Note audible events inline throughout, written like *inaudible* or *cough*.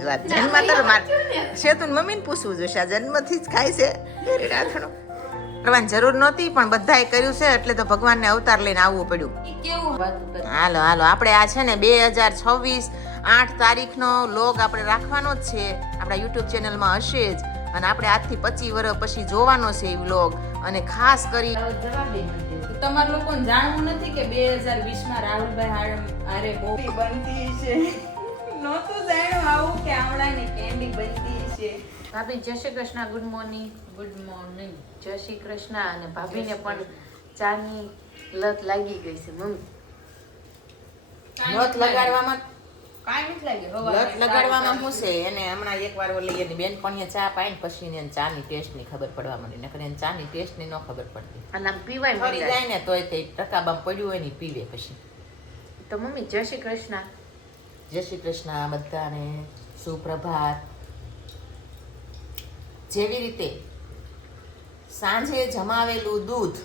જ વાત જન્મ તો માર શેતુન મમ્મીને પૂછવું જોશે. આ જન્મથી જ ખાય છે કેરી કરવાની જરૂર નહોતી પણ બધાએ કર્યું છે એટલે તો ભગવાનને અવતાર લઈને આવવું પડ્યું. હાલો હાલો આપણે આ છે ને બે હજાર છવ્વીસ આઠ તારીખનો લોગ આપણે રાખવાનો જ છે. આપણા યુટ્યુબ ચેનલમાં હશે જ. અને આપણે આજથી પચીસ વર્ષ પછી જોવાનો છે એ વ્લોગ અને ખાસ કરી તારો. તમારે લોકોને જાણવું નથી કે બે હજાર વીસમાં રાહુલભાઈ હારે બહુ બનતી છે નહોતું જાણ્યું આવું કે આમળાની કેન્ડી બનતી છે ભાભી જય Shri Krishna good morning good morning જય શ્રી કૃષ્ણ અને ભાભીને પણ ચાની લત લાગી ગઈ છે મમ્મી. લત લગાડવામાં? કાંઈ નથી લાગ્યું લત લગાડવામાં શું છે એને હમણાં એક વાર ઓલી એની બેનપણીએ ચા પાઈને પછી એને ચાની ટેસ્ટની ખબર પડવા માંડી. નકર એને ચાની ટેસ્ટની ન ખબર પડતી. અને આમ પીવાય ફરી જાય ને તોય તે ટકાબામાં પડ્યું હોય ને પીવે પછી. તો મમ્મી જય શ્રી કૃષ્ણ. જય શ્રી કૃષ્ણ બધાને. સુપ્રભાત. જેવી રીતે સાંજે જમાવેલું દૂધ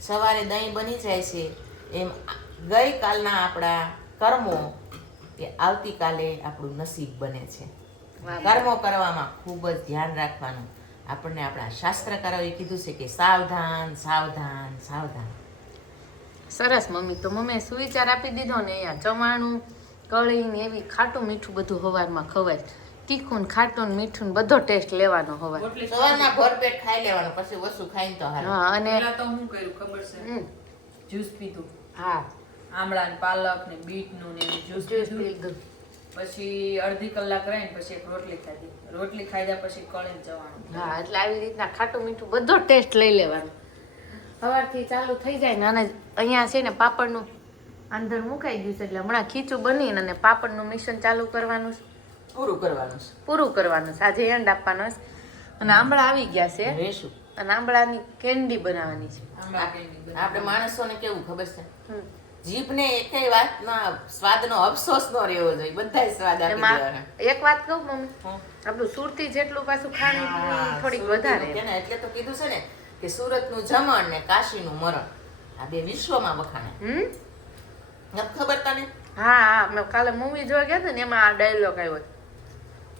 સવારે દહીં બની જાય છે એમ ગઈકાલના આપણા કર્મો એ આવતીકાલે આપણું નસીબ બને છે. કર્મો કરવામાં ખૂબ જ ધ્યાન રાખવાનું. આપણને આપણા શાસ્ત્રકારોએ કીધું છે કે સાવધાન સાવધાન સાવધાન. સરસ મમ્મી. તો મમ્મી સુવિચાર આપી દીધો ને અહીંયા ચવાણું કળી ને એવી ખાટું મીઠું બધું હવારમાં ખવાય. તીખું ને ખાટું ને મીઠું ને બધો ટેસ્ટ લેવાનો હવાય. સવારમાં ભરપેટ ખાઈ લેવાનો પછી ઓછું ખાઈને તો હા અને પહેલા તો હું કર્યું ખબર છે? હમ, જ્યુસ પીધું. હા. આમળા ને પાલક ને બીટનું ને જ્યુસ જ્યુસ પીધું. પછી અડધી કલાક રહીને પછી એક રોટલી ખાધી. રોટલી ખાધા પછી કળીને જવાનું. હા એટલે આવી રીતના ખાટું મીઠું બધો ટેસ્ટ લઈ લેવાનો. સવારથી ચાલુ થઈ જાય ને અને અહીંયા છે ને પાપડનું અંદર મુકાઈ ગયું છે એટલે હમણાં ખીચું બનીને અને પાપડનું મિશ્રણ ચાલુ કરવાનું છે. પૂરું કરવાનું છે. પૂરું કરવાનું છે. આજે એન્ડ આપવાનો છે. અને આંબળા આવી ગયા છે. અને આંબળાની કેન્ડી બનાવવાની છે. બધી. આપણે માણસોને કેવું ખબર છે. જીભને એકેય વાતના સ્વાદનો અફસોસ ન રહેવો જોઈએ. બધાય સ્વાદ આપી એક વાત કહું મમ્મી આપણું સુરતી જેટલું પાછું ખાણી થોડીક વધારે. એટલે તો કીધું છે ને કે સુરતનું જમણ ને કાશીનું મરણ. આ બે વિશ્વમાં વખાણે. હમ? નથી ખબર તને? હા હા મેં કાલે મૂવી જોવા ગયા હતા ને એમાં આ ડાયલોગ આવ્યો હતો.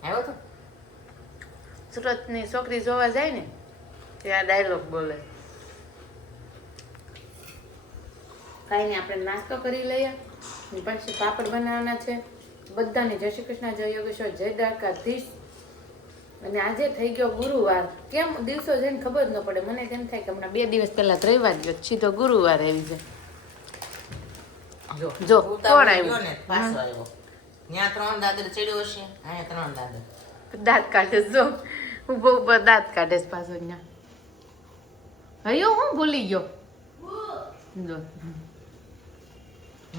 આવ્યો તો? સુરતની છોકરી જોવા જાય ને તે આ ડાયલોગ બોલે. કાંઈ નહીં આપણે નાસ્તો કરી લઈએ પછી પાપડ બનાવવાના છે. બધાને જય શ્રી કૃષ્ણ જય યોગેશ્વર જય દ્વારકાધીશ. અને આજે થઈ ગયો ગુરુવાર. કેમ? દિવસો જઈને ખબર જ ન પડે. મને તેમ થાય કે હમણાં બે દિવસ પહેલા રવિવાર ગયો સીધો ગુરુવાર આવી જાય. જો જો, કોણ આવ્યું? ને પાછો આવ્યો. ત્યાં ત્રણ દાદર ચડ્યો હશે અહીંયા ત્રણ દાદર. દાંત કાઢે જો. ઊભો ઊભો દાંત કાઢે છે પાછો અહીંયા. હયો હું ભૂલી ગયો. જો.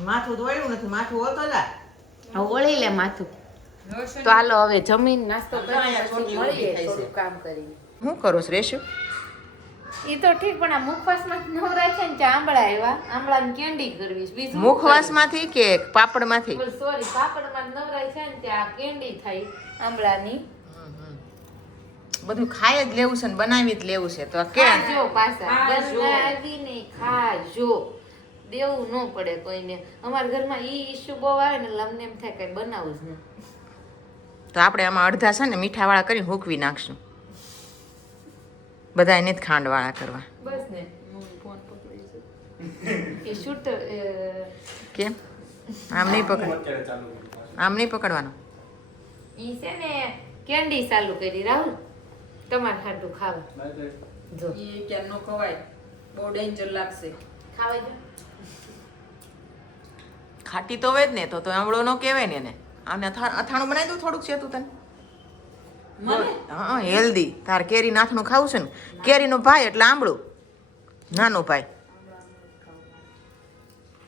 માથું ધોયું નથી માથું હોતો લા. ઓળી લે માથું. તો હાલો હવે જમીન નાસ્તો કરી મળીએ થોડું કામ કરીને. હું કરું છું રેશું ઈ તો ઠીક પણ આ મુખવાસમાં નવરાય છે ને ત્યાં આંબળા આવ્યા. આંબળાની કેન્ડી કરવી છે. બીજું મુખવાસમાંથી કે પાપડમાંથી? સોરી પાપડમાં નવરાય છે ને ત્યાં કેન્ડી થાય આંબળાની. બધું ખાય જ લેવું છે ને બનાવી જ લેવું છે તો કે? જો પાછા. બનાવીને ખાજો. દેવું ન પડે કોઈને. અમારા ઘરમાં ઈ ઈશુ બહુ આવે ને એટલે અમને એમ થાય કઈ બનાવું જ નહીં તો આપણે આમાં અડધા છે ને મીઠાવાળા કરીને હૂકવી નાખશું. બધા એને જ ખાંડવાળા કરવા. બસ ને ફોન પકડી શૂટ કેમ? આમ નહીં પકડ આમ નહીં પકડવાનો? ઈ છે ને કેન્ડી ચાલુ કરી રાહુલ તમારે ખાટું ખાવા. જો. એ ક્યાં નો ખવાય. બહુ ડેન્જર લાગશે. ખાવાય જો. ખાટી તો હોય જ ને તો તો આમળો ન કહેવાય ને એને. આને અથા- અથાણું બનાવી દઉં થોડુંક છે તું તને? હા હેલ્ધી તાર કેરી નાથનું ખાવું છે ને? કેરીનો ભાઈ એટલે આંબળું. નાનો ભાઈ.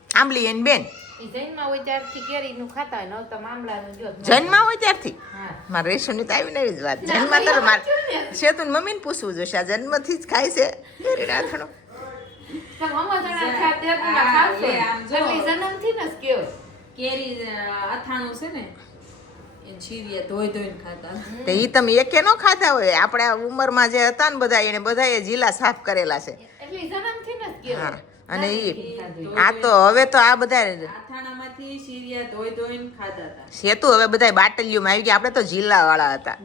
આંબલી એન બેન. ઈ જૈનમાં હોય ત્યારથી કેરીનું ખાતા હોય ને તો મામલાનું જો. જન્મા હોય ત્યારથી? મારે રેશનની તો આવી નવી જ વાત. જન્મા તારે મારે શેતુન મમ્મીને પૂછવું જોશે આ જન્મથી જ ખાય છે કેરી નાથણું તો મમ્મા જણા ખા તે તમે ખાવશો. લે આમ જો. એટલે જન્મથી ને જ કહેવાય. કેરી અથાણું છે ને એ છીરીએ ધોઈ ધોઈને ખાતા તો એ તમે એકે નો ખાતા હોય. આપણે ઉંમરમાં જે હતા ને બધા એને બધાએ જીલા સાફ કરેલા છે. એટલે ઈ જન્મથી ને જ હા અને એ આ તો હવે તો આ બધા ખાધા સેતુ હવે બધા બાટલીઓમાં આવી ગયા. આપણે તો જીલ્લા વાળા હતા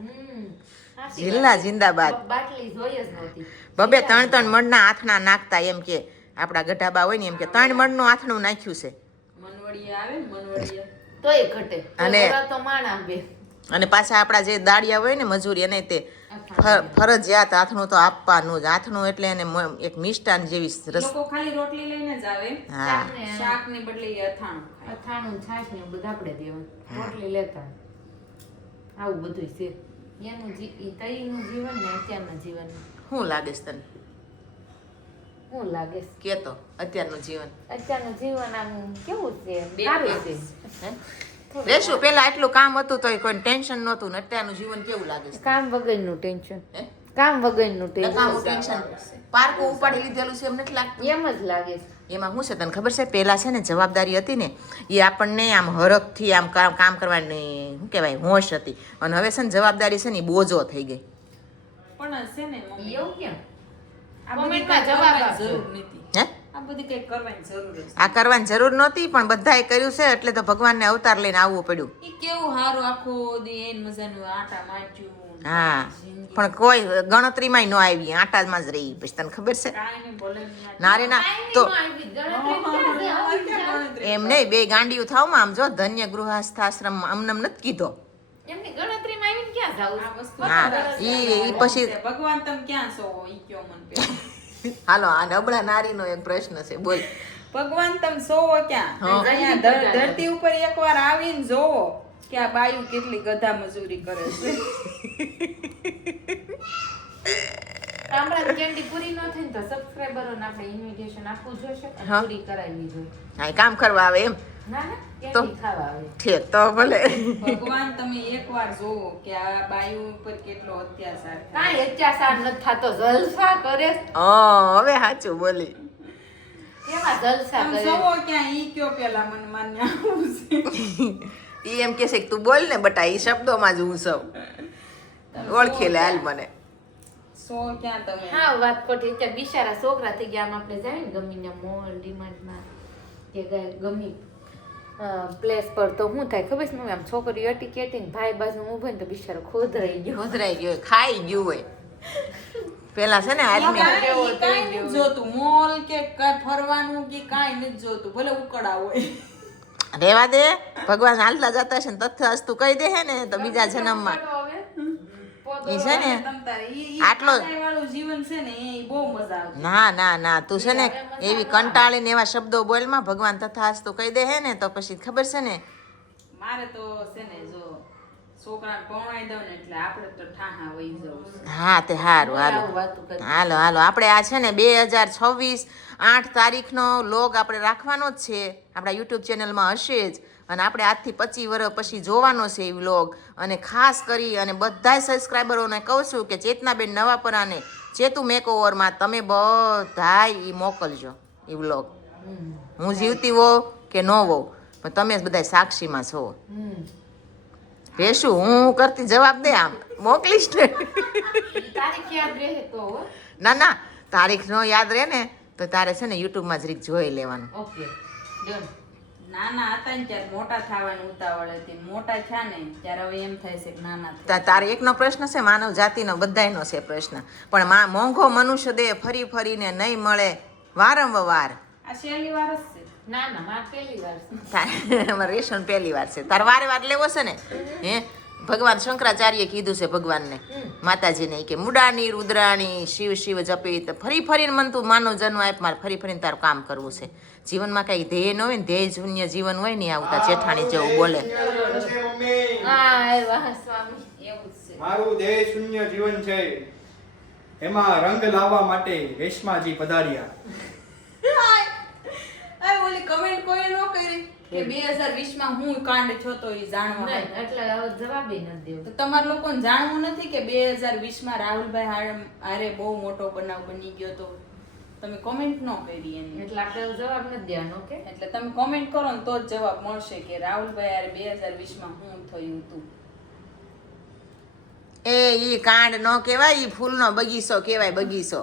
જીલ્લા જિંદાબાદ. બાટલી જોઈએ જ નહોતી. બબે ત્રણ ત્રણ મણના આથણા નાખતા એમ કે આપણા ગઢાબા હોય ને એમ કે ત્રણ મણનું આથણું નાખ્યું છે. મનવડિયા આવે ને ઘટે. અને- તો માણ પાછા આપણા જે દાડિયા હોય ને મજૂરી એને તે ફરજિયાત આથણું તો આપવાનું જ. આથણું એટલે એને એક મિષ્ટાન જેવી રસ લોકો ખાલી રોટલી લઈને જ આવે હા. શાક ને બદલે અથાણું અથાણું છાશ ને બધું આપણે દેવાનું. રોટલી લેતા. આવું બધું છે. એનું તઈનું જીવન ને અત્યારના જીવન. શું લાગે છે તને? શું લાગે કે કેતો અત્યારનું જીવન. અત્યારનું જીવન આમ કેવું છે? સારું છે. હે? રેશું પેલા એટલું કામ હતું તો કોઈ ટેન્શન નહોતું ને અત્યારનું જીવન કેવું લાગે છે? કામ વગરનું ટેન્શન. હે? કામ વગરનું ટેન્શન. પારકું ઉપાડી લીધેલું છે એમ નથી લાગતું? એમ જ લાગે છે. એમાં શું છે તને ખબર છે? પહેલાં છે ને જવાબદારી હતી ને એ આપણને આમ હરખથી આમ કામ કામ કરવાની શું કહેવાય હોશ હતી. અને હવે છે ને જવાબદારી છે ને એ બોજો થઈ ગઈ. પણ છે ને એવું કેમ? કોમેન્ટમાં જવાબ જરૂર નથી હે? આ કરવાની જરૂર જ આ કરવાની જરૂર નહોતી પણ બધાએ કર્યું છે એટલે તો ભગવાનને અવતાર લઈને આવવું પડ્યું. કેવું સારું આખો મજાનું આટા માચ્યું હા. પણ કોઈ ગણતરીમાંય ન આવી આટામાં જ રહી પછી તને ખબર છે? ના રે ના તો. એમ નહીં બે ગાંડિયું થાવમાં આમ જો ધન્ય ગૃહસ્થાશ્રમ અમને નથી કીધો. એમની ગણતરીમાં આવીને ક્યાં જાવું? આ વસ્તુ હા. ઈ પછી- ભગવાન તમે ક્યાં છો? ઈ કયો મને. હાલો આ નબળા નારીનો એક પ્રશ્ન છે બોલ. ભગવાન તમે સોવો ક્યાં. અહીંયા ધરતી ઉપર એકવાર આવીને જોવો કે આ બાયુ કેટલી ગધા મજૂરી કરે છે. *laughs* કામરાજ કેન્ડી પૂરી ન થઈ ને તો સબસ્ક્રાઇબરોને આપણે ઇન્વિટેશન આપવું જોઈશે અને. પૂરી કરાવી જોઈએ. હા કામ કરવા આવે એમ? ના ના તો? ખાવા આવે. ઠીક તો ભલે. ભગવાન તમે એકવાર જોવો કે આ બાયુ ઉપર કેટલો અત્યાચાર કાંઈ અત્યાચાર નથી થાતો જલસા કરે. હા હવે સાચું બોલી. કેવા જલસા કરે? જોવો ક્યાં ઈ કયો પેલા મને માન્ય ઈ એમ કે તું બોલ ને બટા ઈ શબ્દોમાં જ હું સૌ. ઓળખી લે હાલ મને. સો ક્યાં તમે? હા વાત ખોટી. અત્યારે બિચારા છોકરા થઈ ગયા. આમ આપણે જાય ને ગમીને મોલ ડિમાન્ડમાં કે ગમી. પ્લેસ પર તો શું થાય ખબર છે મમ્મી? આમ છોકરી અટી કેટી ને ભાઈ બાજુ ઊભો ને તો બિચારો ખોદરાઈ ગયો. ખોદરાઈ ગયો. હોય, ખાઈ ગયું હોય. પેલા છે ને આદમી. જોતું. મોલ કે કઈ ફરવાનું કે કઈ નથી જોતું. ભલે ઉકળા હોય. રેવા દે. ભગવાન હાલતા જતા છે ને તથાસ્તુ કહી દે હે ને તો બીજા જન્મમાં. ઈ છે ને આટલો- જીવન છે ને એ બહુ મજા આવે ના ના ના તું છે ને એવી કંટાળીને એવા શબ્દો બોલમાં ભગવાન તથાસ્તુ કહી દે હે ને તો પછી ખબર છે ને? મારે તો છે ને જો તો. હા તે હારું હાલો. હાલો હાલો આપણે આ છે ને બે હજાર છવ્વીસ આઠ તારીખનો લોગ આપણે રાખવાનો જ છે. આપણા યુટ્યુબ ચેનલમાં હશે જ. અને આપણે આજથી પચીસ વર્ષ પછી જોવાનો છે એ વ્લોગ. અને ખાસ કરી અને બધા સબસ્ક્રાઈબરોને કહું છું કે ચેતનાબેન નવાપરાને ચેતુ મેકઓવરમાં તમે બધા એ મોકલજો એ વ્લોગ. હું જીવતી હોઉં કે ન હોઉં પણ તમે જ બધા સાક્ષીમાં છો. ભેશું હું કરતી જવાબ દે આમ. મોકલીશ ને. હો. ના ના તારીખ નો યાદ રહે ને તો તારે છે ને યુટ્યુબમાં જરીક જોઈ લેવાનું. Okay done. નાના હતા ને ત્યારે મોટા થવાની ઉતાવળ હતી. મોટા થયા ને ત્યારે હવે એમ થાય છે કે નાના થયા. તારે એકનો પ્રશ્ન છે માનવ જાતિનો બધાયનો છે પ્રશ્ન. પણ માં મોંઘો મનુષ્ય દેહ ફરી ફરીને નહીં મળે વારંવાર. આ છેલ્લી વાર જ છે. ના ના મારે પહેલી વાર છે. તારે- રેશન પહેલી વાર છે. તારે વારે વાર લેવો છે ને? હે? ભગવાન શંકરાચાર્ય કીધું છે ભગવાનને માતાજીને કે મુડાની રુદ્રાણી શિવ શિવ જપિત ફરી ફરીને મન તું માનવ જન્મ આપ મારે ફરી ફરીને તારું કામ કરવું છે. જીવનમાં કઈ ધ્યેય ન હોય ને ધ્યેય શૂન્ય જીવન હોય ને આવું તાર જેઠાણી જેવું બોલે. છે મમ્મી હા એ વાહ સ્વામી એવું જ છે. મારું દેહ શૂન્ય જીવન છે. એમાં રંગ લાવવા માટે રેશમાજી પધાર્યા. ઓલી કમેન્ટ કોઈ ન કરી. કે 2020 માં હું કાંડ થયો તો એ જાણવા નહીં એટલે જવાબ નથી દેવો. તો તમારા લોકોને જાણવું નથી કે 2020 માં રાહુલભાઈ હારે- હારે બહુ મોટો બનાવ બની ગયો તો તમે કોમેન્ટ ન કરી એની એટલે આપણે જવાબ નથી દેવાનો ઓકે? એટલે તમે કોમેન્ટ કરો ને તો જ જવાબ મળશે કે રાહુલભાઈ હારે 2020 માં હું થયું હતું. એ ઈ કાંડ નો કહેવાય ઈ ફૂલનો બગીચો કહેવાય બગીચો.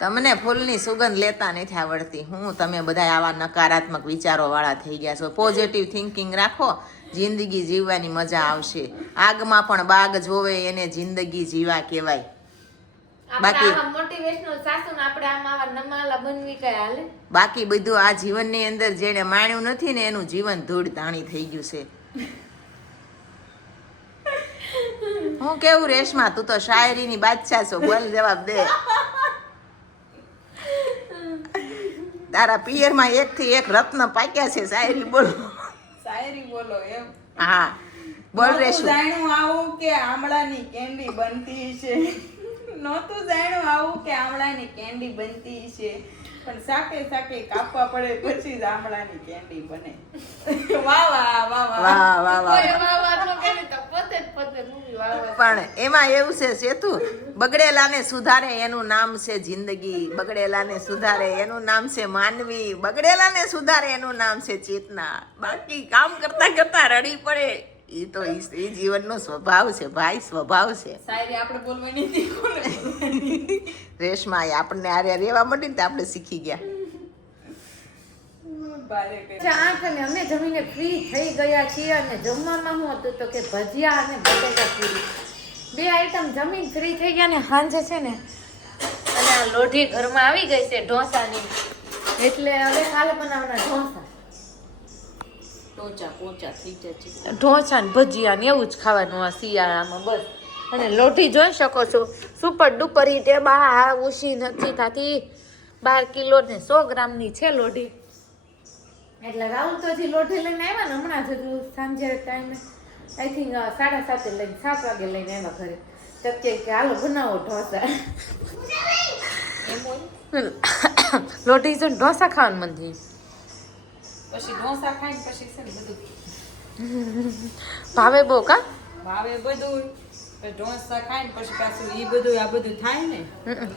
તમને ફૂલની સુગંધ લેતા નથી આવડતી. હું તમે બધા આવા નકારાત્મક વિચારોવાળા થઈ ગયા છો. પોઝિટિવ થિંકિંગ રાખો જિંદગી જીવવાની મજા આવશે. આગમાં પણ બાગ જોવે એને જિંદગી જીવા કહેવાય. બાકી- બાકી બધું આ જીવનની અંદર જેણે માણ્યું નથી ને એનું જીવન ધૂળ ધાણી થઈ ગયું છે. હું કેવું રેશમા તું તો શાયરીની બાદશાહ છો. બોલ જવાબ દે. તારા પિયરમાં એક થી એક રત્ન પાક્યા છે શાયરી બોલો. શાયરી બોલો એમ. હા બોલ રે શું જાણ્યું આવું કે આમળાની કેન્ડી બનતી છે નહોતું જાણ્યું આવું કે આમળાની કેન્ડી બનતી છે પણ સાકે સાકે કાપવા પડે પછી જ આમળાની કેન્ડી બને. *laughs* વાહ વાહ વાહ વાહ. વાહ વાહ પણ એમાં એવું છે સેતુ બગડેલાને સુધારે એનું નામ છે જિંદગી બગડેલાને સુધારે એનું નામ છે માનવી બગડેલાને સુધારે એનું નામ છે ચેતના. બાકી કામ કરતા કરતા રડી પડે. એ તો ઈ જીવનનો સ્વભાવ છે ભાઈ સ્વભાવ છે. શાયરી આપણે બોલવાની હતી કોને બોલવાની? રેશમા એ આપણને આરે રેવા માંડી ને આપણે શીખી ગયા. ભારે અને અમે જમીને ફ્રી થઈ ગયા છીએ અને જમવામાં શું હતું તો કે ભજીયા અને પૂરી. બે આઈટમ જમીન ફ્રી થઈ ગયા ને સાંજે છે ને અને આ લોઢી ઘરમાં આવી ગઈ છે ઢોસાની. એટલે હવે કાલે બનાવવાના ઢોસા. ઢોસા ને ભજીયા ને એવું જ ખાવાનું આ શિયાળામાં બસ. અને લોઢી જોઈ શકો છો સુપર ડુપર ઈ ટેબા આ ઉછી નથી થતી. બાર કિલો ને સો ગ્રામની છે લોઢી. એટલે રાહુલ તો હજી લોઢી લઈને આવ્યા ને હમણાં જ હજુ સાંજે ટાઈમે આઈ થિંક સાડા સાતે લઈને સાત વાગે લઈને આવ્યા ઘરે. તો કે કે હાલો બનાવો ઢોસા. *coughs* લોઢી છે ઢોસા ખાવાનું મન થયું. પછી ઢોસા ખાઈને પછી છે ને બધું. ભાવે બહુ કા? ભાવે બધું. ઢોસા ખાઈને પછી પાછું ઈ બધું આ બધું થાય ને.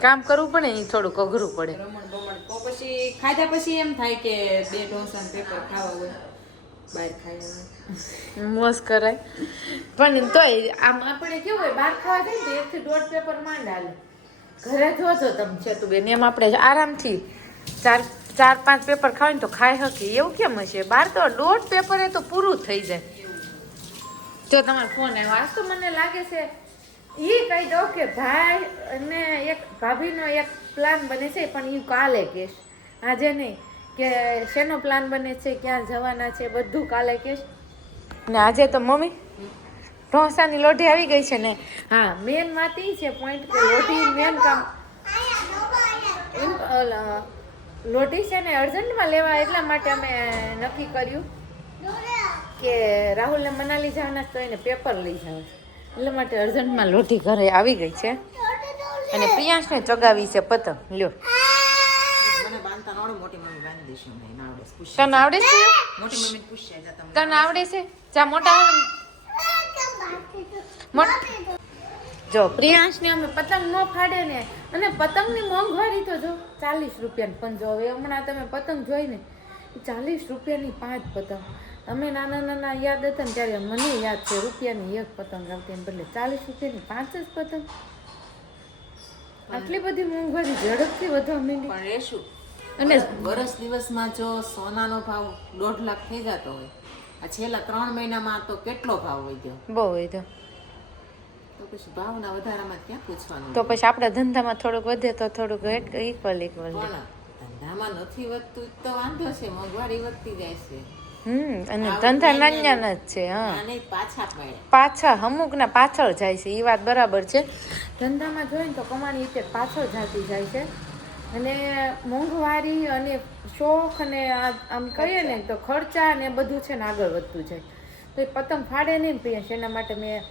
કામ કરવું પડે એ થોડુંક અઘરું પડે. રમણ બમણ. તો પછી ખાધા પછી એમ થાય કે બે ઢોસા પેપર ખાવા હોય બહાર ખાયા મોસ કરાય. પણ તોય આમ આપણે કેવું હોય બહાર ખાવા જાય ને એકથી દોઢ પેપર માંડ હાલે. ઘરે તમે છે તું બેન એમ આપણે આરામથી ચાર ચાર પાંચ પેપર ખાય તો ખાઈ શકીએ એવું કેમ હશે? બહાર તો દોઢ પેપર એ તો પૂરું થઈ જાય. જો તમારો ફોન આવ્યો. આજ તો મને લાગે છે એ કહી દો કે ભાઈ અને એક ભાભીનો એક પ્લાન બને છે, પણ એ કાલે કહેશ આજે નહીં, કે શેનો પ્લાન બને છે, ક્યાં જવાના છે, બધું કાલે કહેશ ને આજે તો મમ્મી ઢોસાની લોઢી આવી ગઈ છે ને. હા મેન વાત એ છે પોઈન્ટ કે લોઢી મેન કામ લોઢી છે ને અર્જન્ટમાં લેવા એટલા માટે અમે નક્કી કર્યું કે રાહુલને મનાલી જવાના તો એને પેપર લઈ જવા એટલા માટે અર્જન્ટમાં લોઢી ઘરે આવી ગઈ છે. અને પ્રિયાંશને ચગાવી છે પતંગ. લ્યો. મને બાંધતા નોડે મોટી મમ્મી બાંધી દેશે મને ના આવડે તને આવડે છે? મોટી મમ્મી પૂછશે જા તમે. તને આવડે છે? જા મોટા આવે જો પ્રિયાંશને અમે પતંગ ન ફાડે ને અને પતંગની મોંઘવારી તો જો ચાલીસ રૂપિયાની પણ જો હવે હમણાં તમે પતંગ જોઈને ચાલીસ રૂપિયાની પાંચ પતંગ. અમે નાના નાના યાદ હતા ને ત્યારે મને યાદ છે રૂપિયાની એક પતંગ આવતી એને બદલે ચાલીસ રૂપિયાની પાંચ જ પતંગ. આટલી બધી મોંઘવારી ઝડપથી વધવા માંડી. પણ રેશું અને વર્ષ દિવસમાં જો સોનાનો ભાવ દોઢ લાખ થઈ જતો હોય આ છેલ્લા ત્રણ મહિનામાં તો કેટલો ભાવ વધ્યો? બહુ પછી ભાવના વધારામાં ક્યાં પૂછવાનું તો પછી આપણા ધંધામાં થોડુંક વધે તો થોડુંક ઇક્વલ ઇક્વલ ધંધામાં નથી વધતું તો વાંધો છે મોંઘવારી વધતી જાય છે. હમ અને ધંધા નાના જ છે હા. પાછા અમુક પાછા અમુકના પાછળ જાય છે એ વાત બરાબર છે. ધંધામાં જોઈએ ને તો કમાણી રીતે પાછળ જતી જાય છે. અને મોંઘવારી અને શોખ અને આમ કહીએ ને તો ખર્ચા ને બધું છે ને આગળ વધતું જાય. તો એ પતંગ ફાડે નહીં પીએ છે એના માટે મેં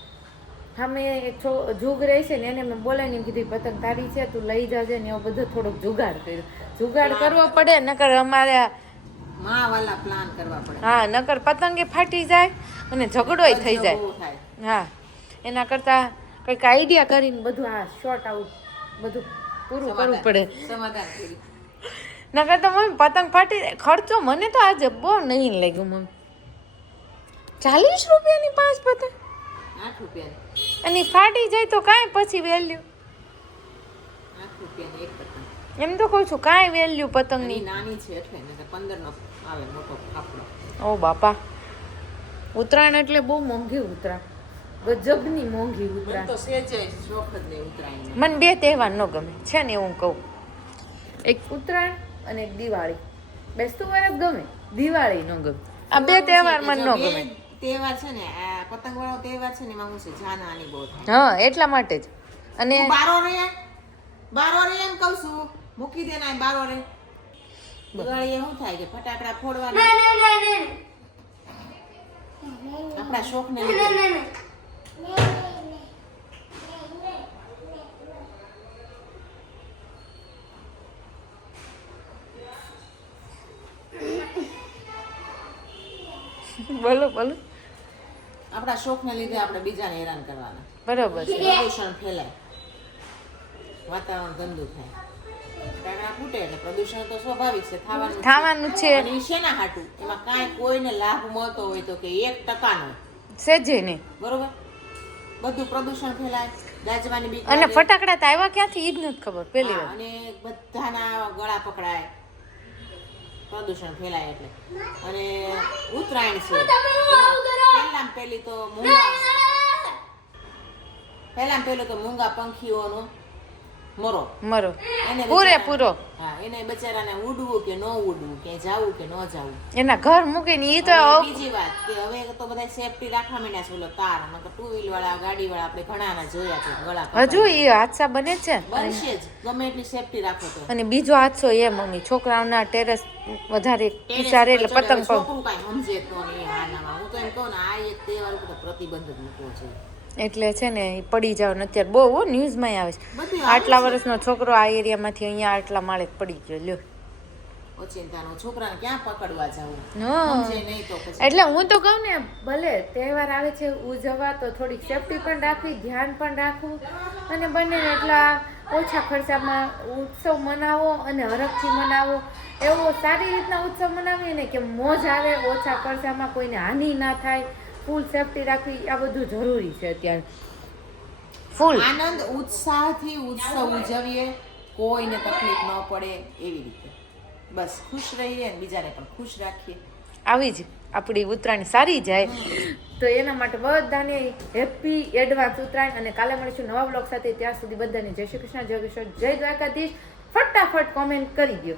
સામે એક છો જુગ રહે છે ને એને મેં બોલાવીને એમ કીધું પતંગ તારી છે તું લઈ જાજે. ને એવો બધો થોડોક જુગાડ કર્યો. જુગાડ કરવો પડે નકર અમારે માવાલા પ્લાન કરવા પડે. હા નકર પતંગે ફાટી જાય અને ઝઘડોય થઈ જાય. હા એના કરતાં કંઈક આઈડિયા કરીને બધું આ શોર્ટ આઉટ બધું પૂરું કરવું પડે. સમાધાન નકર તો મમ્મી પતંગ ફાટી જાય. ખર્ચો મને તો આજે બહુ નહીં લાગ્યું મમ્મી. ચાલીસ રૂપિયાની પાંચ પતંગ. આઠ રૂપિયાની. અને ફાટી જાય તો કાંઈ પછી વેલ્યુ એમ તો કહું છું કાંઈ વેલ્યુ પતંગની નાની છે એટલે પંદર નો આવે મોટો ફાફડો ઓ બાપા. ઉત્તરાયણ એટલે બહુ મોંઘી ઉત્તરાયણ. ગજબની મોંઘી ઉત્તરાયણ. મને બે તહેવાર ન ગમે છે ને એવું કહું. એક ઉત્તરાયણ અને એક દિવાળી. બેસતું વર્ષ ગમે દિવાળી ન ગમે. આ બે તહેવાર મને ન ગમે. તહેવાર છે ને આ પતંગ વાળો તહેવાર છે ને એમાં હું છે જાન આની બહુ થાય. હા એટલા માટે જ. અને બારો રે બારો રે એમ કહું છું. મૂકી દે ના બારો રે. દિવાળીએ શું થાય કે ફટાકડા ફોડવાના? આપણા શોખ ને. આપણા શોખ ને લીધે આપણે બીજાને હેરાન કરવાના. બરોબર છે. પ્રદૂષણ ફેલાય. વાતાવરણ ગંદુ થાય. ફૂટે એટલે પ્રદૂષણ તો સ્વાભાવિક છે થવાનું થવાનું છે. અને શેના હાટું? એમાં કાંઈ કોઈને લાભ મળતો હોય તો કે એક ટકાનો. સેજે નહીં બરોબર? બધું પ્રદૂષણ ફેલાય દાજવાની બી અને ફટાકડા તો આવ્યા ક્યાંથી? ઈ જ નથી ખબર પેલી વાર. અને બધાના ગળા પકડાય. પ્રદૂષણ ફેલાય એટલે. અને ઉત્તરાયણ છે. પહેલામાં પહેલી તો મૂંગા પહેલામાં પહેલું તો મૂંગા પંખીઓનો મરો. મરો. પૂરેપૂરો બિચારા- હા એને બચારાને ઉડવું કે ન ઉડવું કે જાવું કે ન જાવું. એના ઘર મૂકીને ઈ તો બીજી વાત કે હવે તો બધા સેફટી રાખવા માંડ્યા છે ઓલો તાર નકર ટુ વ્હીલ વાળા ગાડી વાળા આપણે ઘણાના જોયા છે ગળા હજુ. ઈ હાદસા બને છે? બનશે જ ગમે એટલી સેફટી રાખો તો. અને બીજો હાદસો એ મમ્મી છોકરાઓના ટેરેસ વધારે કિસારે એટલે પતંગ પર છોકરું કાઈ સમજે તો નહીં આ હું તો એમ કહું ને આ એક તહેવાર ઉપર પ્રતિબંધ મૂકવો જોઈએ. એટલે છે ને એ પડી જાવ ને અત્યારે બહુ હો ન્યૂઝમાં આવે છે. આટલા વર્ષનો છોકરો આ એરિયામાંથી અહીંયા આટલા માળે પડી ગયો લ્યો. ઓચિંતાનો છોકરાને ક્યાં પકડવા જવું? એટલે હું તો કહું ને ભલે તહેવાર આવે છે ઉજવવા તો થોડીક સેફટી પણ રાખવી ધ્યાન પણ રાખવું અને બંને એટલા ઓછા ખર્ચામાં ઉત્સવ મનાવો અને હરખથી મનાવો. એવો સારી રીતના ઉત્સવ મનાવીએ ને કે મોજ આવે ઓછા ખર્ચામાં કોઈને હાનિ ના થાય. ફૂલ સેફટી રાખવી આ બધું જરૂરી છે અત્યારે. ફૂલ આનંદ ઉત્સાહથી ઉત્સવ ઉજવીએ કોઈને તકલીફ ન પડે એવી રીતે. બસ ખુશ રહીએ અને બીજાને પણ ખુશ રાખીએ. આવી જ આપણી ઉત્તરાયણ સારી જાય. તો એના માટે બધાને હેપી એડવાન્સ ઉત્તરાયણ અને કાલે મળીશું નવા બ્લોગ સાથે. ત્યાં સુધી બધાને જય શ્રી કૃષ્ણ જય કૃષ્ણ જય દ્વારકાધીશ. ફટાફટ કોમેન્ટ કરી દો